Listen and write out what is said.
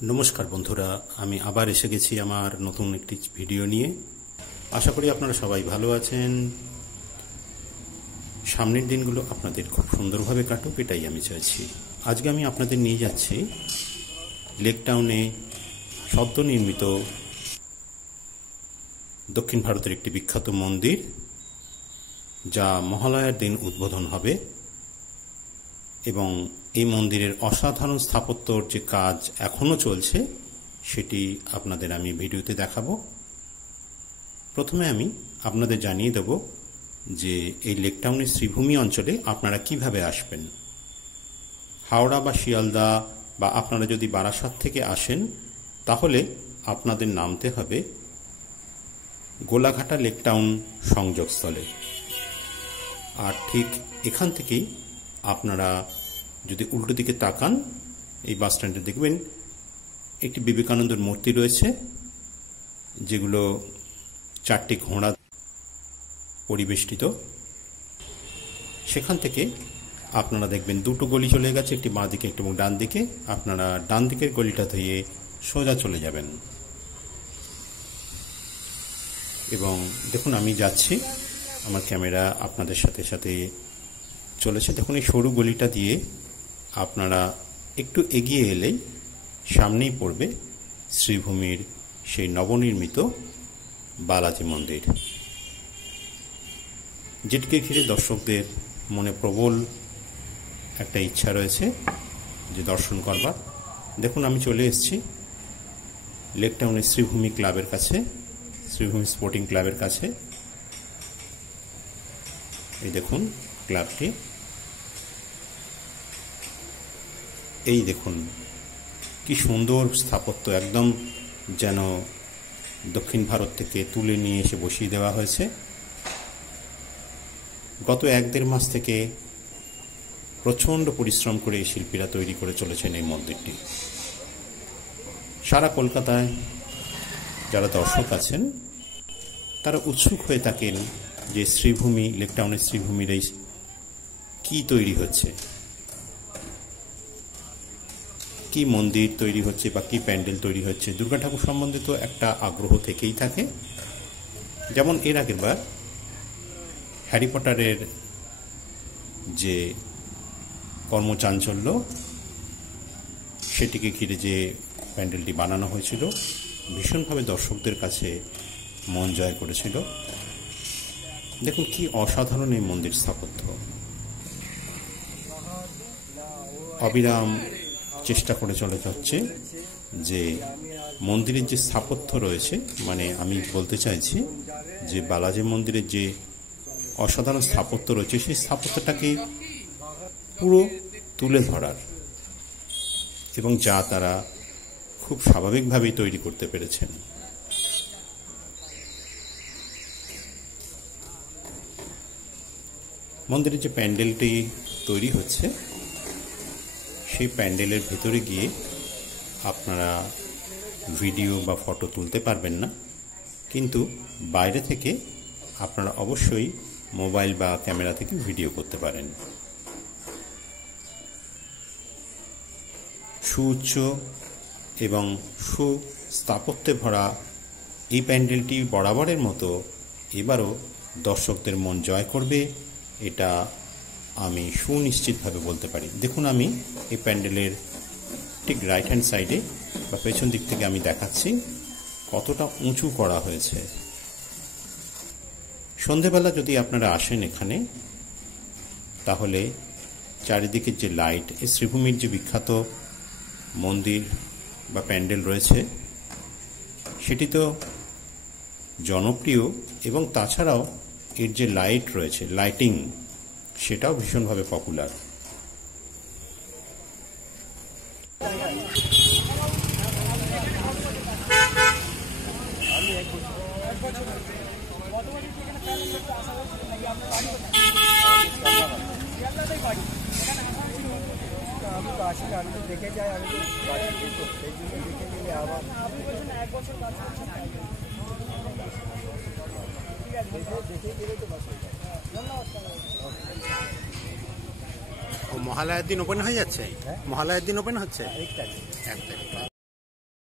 নমস্কার বন্ধুরা, আমি আবার এসে গেছি আমার নতুন একটি ভিডিও নিয়ে। আশা করি আপনারা সবাই ভালো আছেন। সামনের দিনগুলো আপনাদের খুব সুন্দরভাবে কাটুক, এটাই আমি চাইছি। আজকে আমি আপনাদের নিয়ে যাচ্ছি লেক টাউনে সদ্য নির্মিত দক্ষিণ ভারতের একটি বিখ্যাত মন্দির, যা মহালয়ার দিন উদ্বোধন হবে। এবং এই মন্দিরের অসাধারণ স্থাপত্যর যে কাজ এখনো চলছে, সেটি আপনাদের আমি ভিডিওতে দেখাবো। প্রথমে আমি আপনাদের জানিয়ে দেব যে এই লেক টাউনের শ্রীভূমি অঞ্চলে আপনারা কিভাবে আসবেন। হাওড়া বা শিয়ালদা বা আপনারা যদি বারাসাত থেকে আসেন, তাহলে আপনাদের নামতে হবে গোলাঘাটা লেক টাউন সংযোগস্থলে। আর ঠিক এখান থেকেই আপনারা যদি উল্টো দিকে তাকান, এই বাস স্ট্যান্ডে দেখবেন একটি বিবেকানন্দের মূর্তি রয়েছে, যেগুলো চারটি ঘোড়া পরিবেষ্টিত। সেখান থেকে আপনারা দেখবেন দুটো গলি চলে গেছে, একটি বাঁ দিকে এবং ডান দিকে। আপনারা ডান দিকের গলিটা ধরে সোজা চলে যাবেন। এবং দেখুন, আমি যাচ্ছি, আমার ক্যামেরা আপনাদের সাথে সাথে চলেছে। দেখুন, এই সরু গলিটা দিয়ে আপনারা একটু এগিয়ে এলেই সামনেই পড়বে শ্রীভূমির সেই নবনির্মিত বালাজি মন্দির, যেটিকে ঘিরে দর্শকদের মনে প্রবল একটা ইচ্ছা রয়েছে যে দর্শন করবার। দেখুন, আমি চলে এসেছি লেক টাউনের শ্রীভূমি ক্লাবের কাছে, শ্রীভূমি স্পোর্টিং ক্লাবের কাছে। এই দেখুন ক্লাবটি, এই দেখুন কি সুন্দর স্থাপত্য, একদম যেন দক্ষিণ ভারত থেকে তুলে নিয়ে এসে বসিয়ে দেওয়া হয়েছে। গত 1-1.5 মাস থেকে প্রচণ্ড পরিশ্রম করে এই শিল্পীরা তৈরি করে চলেছেন এই মন্দিরটি। সারা কলকাতায় যারা দর্শক আছেন, তারা উৎসুক হয়ে থাকেন যে শ্রীভূমি, লেক টাউনের শ্রীভূমির এই কি তৈরি হচ্ছে, কি মন্দির তৈরি হচ্ছে বা কি প্যান্ডেল তৈরি হচ্ছে। দুর্গা ঠাকুর সম্বন্ধে তো একটা আগ্রহ থেকেই থাকে। যেমন এর আগের বার হ্যারি পটারের যে কর্মচাঞ্চল্য, সেটিকে ঘিরে যে প্যান্ডেলটি বানানো হয়েছিল, ভীষণভাবে দর্শকদের কাছে মন জয় করেছিল। দেখুন কি অসাধারণ এই মন্দির স্থাপত্য। অবিরাম চেষ্টা করে চলে যাচ্ছে যে মন্দিরের যে স্থাপত্য রয়েছে, মানে আমি বলতে চাইছি যে বালাজি মন্দিরের যে অসাধারণ স্থাপত্য রয়েছে, সেই স্থাপত্যটাকে পুরো তুলে ধরার, এবং যা তারা খুব স্বাভাবিকভাবেই তৈরি করতে পেরেছেন। মন্দিরের যে প্যান্ডেলটি তৈরি হচ্ছে, সেই প্যান্ডেলের ভেতরে গিয়ে আপনারা ভিডিও বা ফটো তুলতে পারবেন না, কিন্তু বাইরে থেকে আপনারা অবশ্যই মোবাইল বা ক্যামেরা থেকে ভিডিও করতে পারেন। সুউচ্চ এবং সুস্থাপত্যে ভরা এই প্যান্ডেলটি বরাবরের মতো এবারও দর্শকদের মন জয় করবে, এটা আমি সুনিশ্চিতভাবে বলতে পারি। দেখুন, আমি এই প্যান্ডেলের ঠিক রাইট হ্যান্ড সাইডে বা পেছন দিক থেকে আমি দেখাচ্ছি কতটা উঁচু করা হয়েছে। সন্ধেবেলা যদি আপনারা আসেন এখানে, তাহলে চারিদিকের যে লাইট, এই শ্রীভূমির যে বিখ্যাত মন্দির বা প্যান্ডেল রয়েছে, সেটি তো জনপ্রিয়, এবং তাছাড়াও এর যে লাইট রয়েছে, লাইটিং, সেটাও ভীষণভাবে পপুলার। দেখে যাই, আমি তো সেই জন্য দেখে গেলে আবার দেখে গেলে তো বাস। মহালয়ার দিন ওপেন হয়ে যাচ্ছে, মহালয়ার দিন ওপেন হচ্ছে 1 তারিখ।